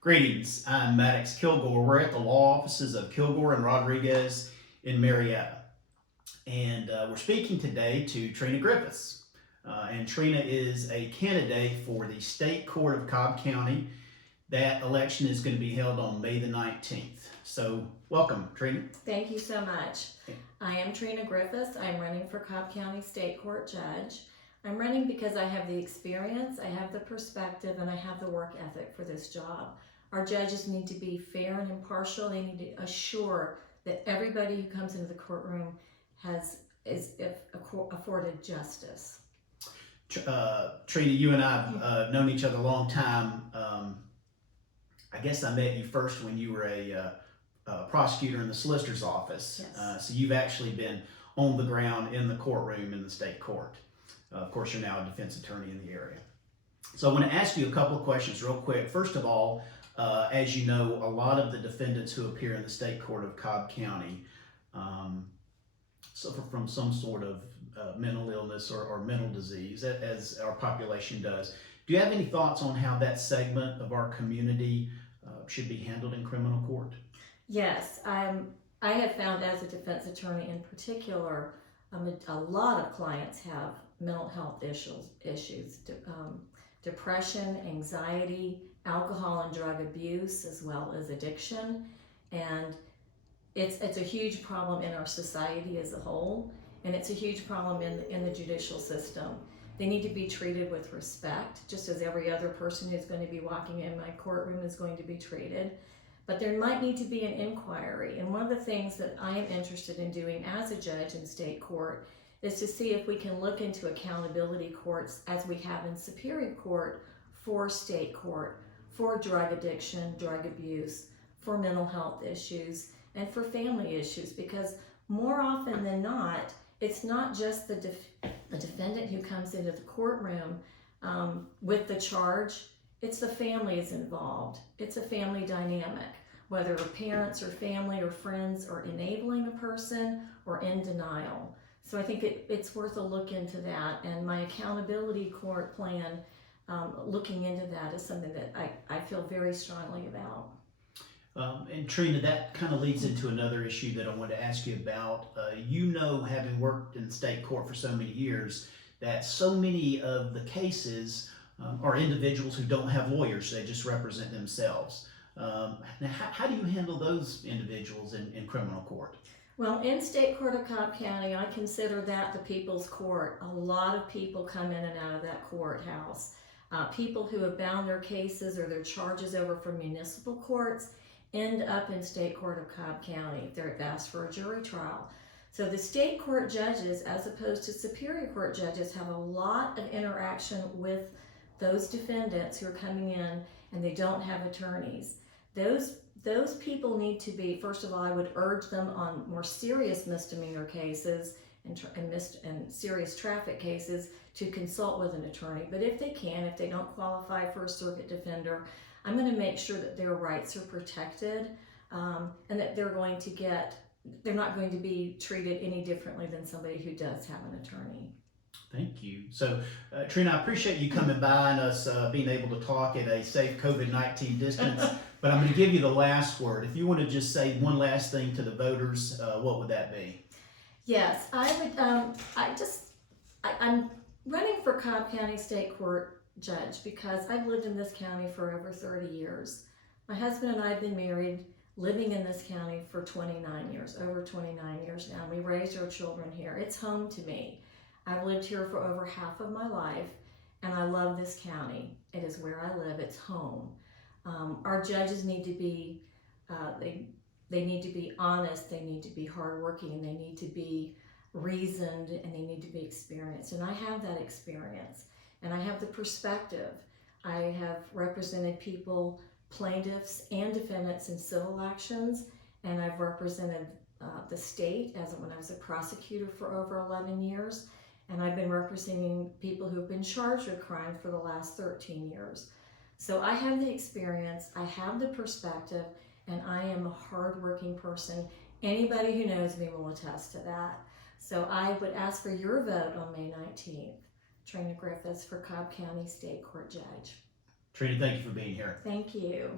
Greetings, I'm Maddox Kilgore. We're at the law offices of Kilgore and Rodriguez in Marietta. And we're speaking today to Trina Griffiths. And Trina is a candidate for the State Court of Cobb County. That election is going to be held on May the 19th. So welcome, Trina. Thank you so much. I am Trina Griffiths. I'm running for Cobb County State Court Judge. I'm running because I have the experience, I have the perspective, and I have the work ethic for this job. Our judges need to be fair and impartial. They need to assure that everybody who comes into the courtroom is afforded justice. Trina, you and I have known each other a long time. I guess I met you first when you were a prosecutor in the solicitor's office. Yes. So you've actually been on the ground in the courtroom in the state court. Of course, you're now a defense attorney in the area. So I want to ask you a couple of questions real quick. First of all, as you know, a lot of the defendants who appear in the state court of Cobb County suffer from some sort of mental illness or mental disease, as our population does. Do you have any thoughts on how that segment of our community should be handled in criminal court? Yes, I have found as a defense attorney in particular, a lot of clients have mental health issues, depression, anxiety, alcohol and drug abuse, as well as addiction. And it's a huge problem in our society as a whole, and it's a huge problem in the judicial system. They need to be treated with respect, just as every other person who's going to be walking in my courtroom is going to be treated. But there might need to be an inquiry. And one of the things that I am interested in doing as a judge in state court is to see if we can look into accountability courts as we have in Superior Court for state court, for drug addiction, drug abuse, for mental health issues, and for family issues. Because more often than not, it's not just the defendant who comes into the courtroom with the charge. It's the families involved. It's a family dynamic, whether parents or family or friends are enabling a person or in denial. So I think it's worth a look into that, and my accountability court plan, looking into that is something that I feel very strongly about. And Trina, that kind of leads into another issue that I wanted to ask you about. You know, having worked in state court for so many years, that so many of the cases are individuals who don't have lawyers, they just represent themselves. Now, how do you handle those individuals in criminal court? Well, in State Court of Cobb County, I consider that the people's court. A lot of people come in and out of that courthouse. People who have bound their cases or their charges over from municipal courts end up in State Court of Cobb County if they're asked for a jury trial. So the state court judges, as opposed to Superior Court judges, have a lot of interaction with those defendants who are coming in and they don't have attorneys. Those people need to be, first of all, I would urge them on more serious misdemeanor cases and serious traffic cases to consult with an attorney. But if they don't qualify for a circuit defender, I'm going to make sure that their rights are protected, and that they're not going to be treated any differently than somebody who does have an attorney. Thank you. So, Trina, I appreciate you coming by and us being able to talk at a safe COVID-19 distance. But I'm going to give you the last word. If you want to just say one last thing to the voters, what would that be? Yes, I would. I'm running for Cobb County State Court Judge because I've lived in this county for over 30 years. My husband and I have been married, living in this county for 29 years, over 29 years now. We raised our children here. It's home to me. I've lived here for over half of my life, and I love this county. It is where I live. It's home. Our judges need to be, they need to be honest, they need to be hardworking, and they need to be reasoned, and they need to be experienced. And I have that experience, and I have the perspective. I have represented people, plaintiffs and defendants in civil actions, and I've represented the state when I was a prosecutor for over 11 years. And I've been representing people who've been charged with crime for the last 13 years. So I have the experience, I have the perspective, and I am a hardworking person. Anybody who knows me will attest to that. So I would ask for your vote on May 19th. Trina Griffiths for Cobb County State Court Judge. Trina, thank you for being here. Thank you.